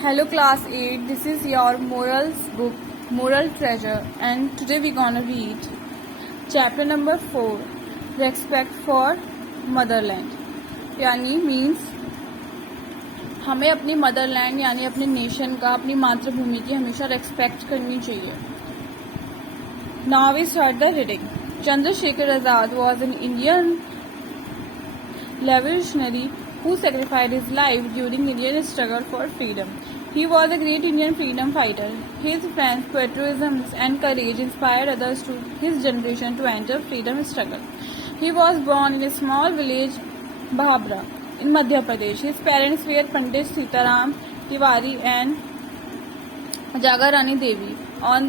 Hello class 8, this is your morals book, Moral Treasure, and today we're gonna read chapter number 4, Respect for Motherland. यानी means हमें अपनी Motherland यानी अपने nation का, अपनी मातृभूमि की हमेशा रेस्पेक्ट करनी चाहिए. Now we start the reading. Chandrasekhar Azad was an Indian revolutionary who sacrificed his life during Indian struggle for freedom. He was a great Indian freedom fighter. His friends, patriotism and courage inspired others to his generation to enter freedom struggle. He was born in a small village, Bhabra, in Madhya Pradesh. His parents were Pandit Sitaram Tiwari and Jaga Rani Devi. On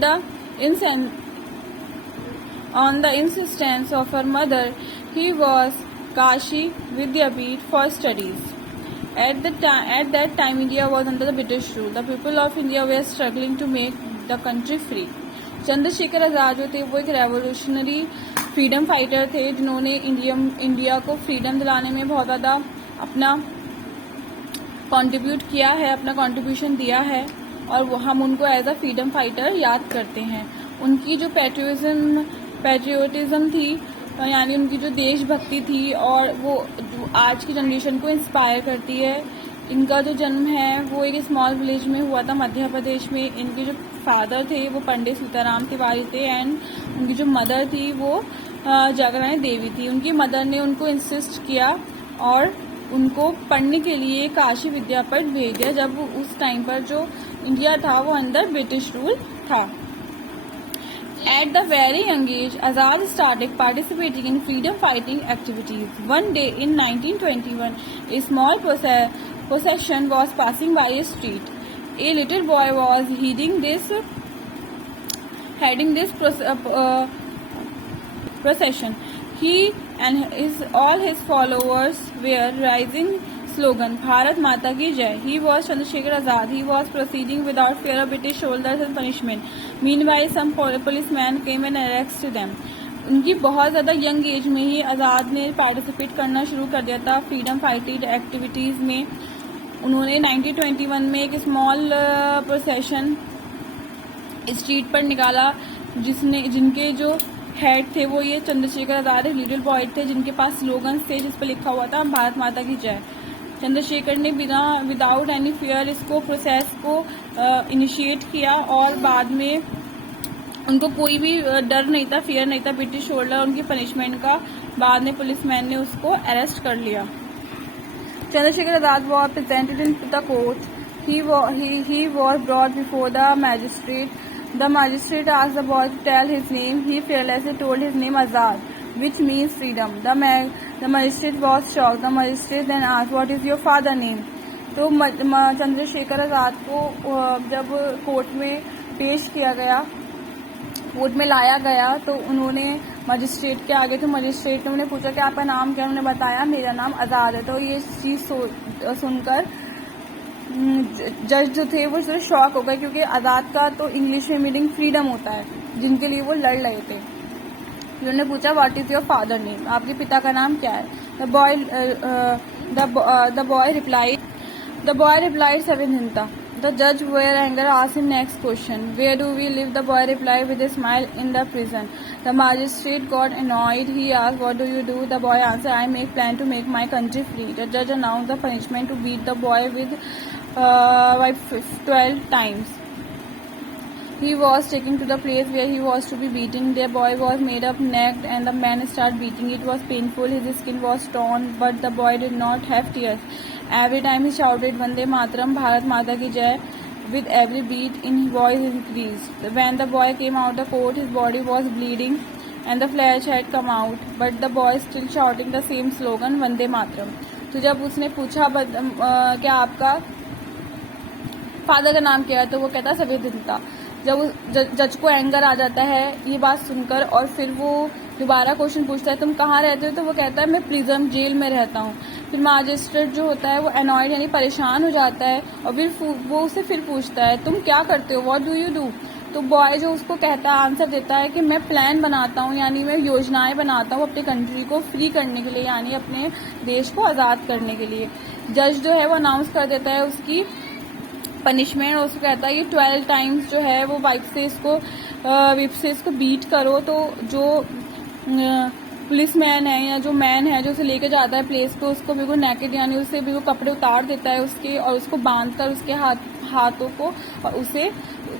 the insistence of her mother, he was Kashi Vidyapeeth for studies. At that time, India was under the British rule. The people of India were struggling to make the country free. Chandrashekhar Azad जो थे वो एक revolutionary freedom fighter थे जिन्होंने India को freedom दिलाने में बहुत ज़्यादा अपना कंट्रीब्यूट किया है, अपना कंट्रीब्यूशन दिया है और हम उनको एज अ फ्रीडम फाइटर याद करते हैं. उनकी जो पैट्रियोटिज्म थी यानी उनकी जो देशभक्ति थी और वो आज की जनरेशन को इंस्पायर करती है. इनका जो जन्म है वो एक स्मॉल विलेज में हुआ था मध्य प्रदेश में. इनके जो फादर थे वो पंडित सीताराम तिवारी थे एंड उनकी जो मदर थी वो जागरानी देवी थी. उनकी मदर ने उनको इंसिस्ट किया और उनको पढ़ने के लिए काशी विद्यापीठ भेज दिया जब उस टाइम पर जो इंडिया था वो अंडर ब्रिटिश रूल था. At the very young age, Azad started participating in freedom fighting activities. One day in 1921, a small procession was passing by a street. A little boy was heading this procession. He and all his followers were raising slogan Bharat Mata Ki Jai. He was Chandrasekhar Azad. He was proceeding without fear of British soldiers and punishment. Meanwhile, some policemen came and arrested them. उनकी बहुत ज़्यादा young age में ही आज़ाद ने participate करना शुरू कर दिया था फ्रीडम फाइटिंग एक्टिविटीज़ में. उन्होंने 1921 में एक स्मॉल प्रोसेशन स्ट्रीट पर निकाला जिनके जो हेड थे वो ये चंद्रशेखर आज़ाद एक लिटिल बॉय थे जिनके पास स्लोगन थे जिस पर लिखा हुआ था भारत माता की जय. चंद्रशेखर ने विदाउट एनी फियर इसको प्रोसेस को इनिशिएट किया और बाद में उनको कोई भी डर नहीं था, फियर नहीं था ब्रिटिश सोल्जर उनकी पनिशमेंट का. बाद में पुलिसमैन ने उसको अरेस्ट कर लिया. Chandrashekhar Azad was presented in the court. He was brought before the magistrate. The magistrate asked the boy to tell his name. He fearlessly told his name Azad, which means freedom. The magistrate was shocked. The magistrate then asked, "What is your father name?" तो चंद्रशेखर आज़ाद को जब court में पेश किया गया, court में लाया गया तो उन्होंने मजिस्ट्रेट के आगे, तो मजिस्ट्रेट ने उन्हें पूछा कि आपका नाम क्या है. उन्होंने बताया मेरा नाम आज़ाद है. तो ये चीज़ सुनकर जज जो थे वो सिर्फ शॉक हो गए क्योंकि आज़ाद का तो इंग्लिश में मीनिंग फ्रीडम होता है जिनके लिए वो लड़ रहे थे. उन्होंने पूछा what is your father name, आपके पिता का नाम क्या है. द बॉय रिप्लाइड सेवेंथिंता. The judge were anger asked him next question. Where do we live? The boy replied with a smile, in the prison. The magistrate got annoyed. He asked, what do you do? The boy answered, I make plan to make my country free. The judge announced the punishment to beat the boy with by 12 times. He was taken to the place where he was to be beaten. The boy was made up naked and the man started beating. It was painful. His skin was torn, but the boy did not have tears. Every time he shouted Vande Mataram, Bharat Mata Ki Jai. With every beat, his voice increased. When the boy came out of the court, his body was bleeding and the flesh had come out. But the boy still shouting the same slogan, Vande Mataram. तो जब उसने पूछा क्या आपका father का नाम क्या है, तो वो कहता सवेंद्रता. जब जज को एंगर आ जाता है ये बात सुनकर और फिर वो दोबारा क्वेश्चन पूछता है तुम कहाँ रहते हो, तो वो कहता है मैं प्रिजन जेल में रहता हूँ. फिर मैजिस्ट्रेट जो होता है वो एनॉयड यानी परेशान हो जाता है और फिर वो उससे फिर पूछता है तुम क्या करते हो, व्हाट डू यू डू. तो बॉय जो उसको कहता है, आंसर देता है कि मैं प्लान बनाता हूँ यानी मैं योजनाएं बनाता हूँ अपनी कंट्री को फ्री करने के लिए यानी अपने देश को आज़ाद करने के लिए. जज जो है वो अनाउंस कर देता है उसकी पनिशमेंट, और उसको कहता है कि 12 टाइम्स जो है वो वाइप से इसको बीट करो। तो जो पुलिस मैन है या जो मैन है जो उसे लेके जाता है प्लेस पे, उसको बिल्कुल नेकेड यानी उससे बिल्कुल कपड़े उतार देता है उसके, और उसको बांधकर उसके हाथों को और उसे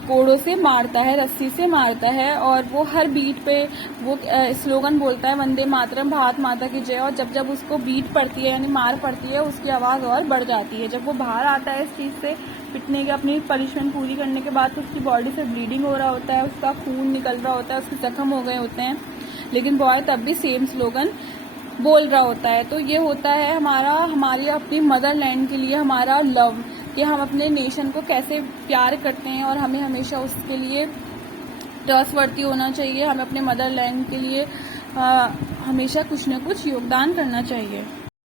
कोड़ों से मारता है, रस्सी से मारता है। और वो हर बीट पे वो स्लोगन बोलता है वंदे मातरम, भारत माता की जय। और जब जब उसको बीट पड़ती है यानी मार पड़ती है, उसकी आवाज़ और बढ़ जाती है। जब वो बाहर आता है इस चीज़ से पिटने के, अपनी पनिशमेंट पूरी करने के बाद, तो उसकी बॉडी से ब्लीडिंग हो रहा होता है, उसका खून निकल रहा होता है, उसके जख्म हो गए होते हैं, लेकिन बॉय तब भी सेम स्लोगन बोल रहा होता है। तो ये होता है हमारी अपनी मदरलैंड के लिए हमारा लव, कि हम अपने नेशन को कैसे प्यार करते हैं और हमें हमेशा उसके लिए ट्रस्टवर्दी होना चाहिए। हमें अपने मदरलैंड के लिए हमेशा कुछ न कुछ योगदान करना चाहिए।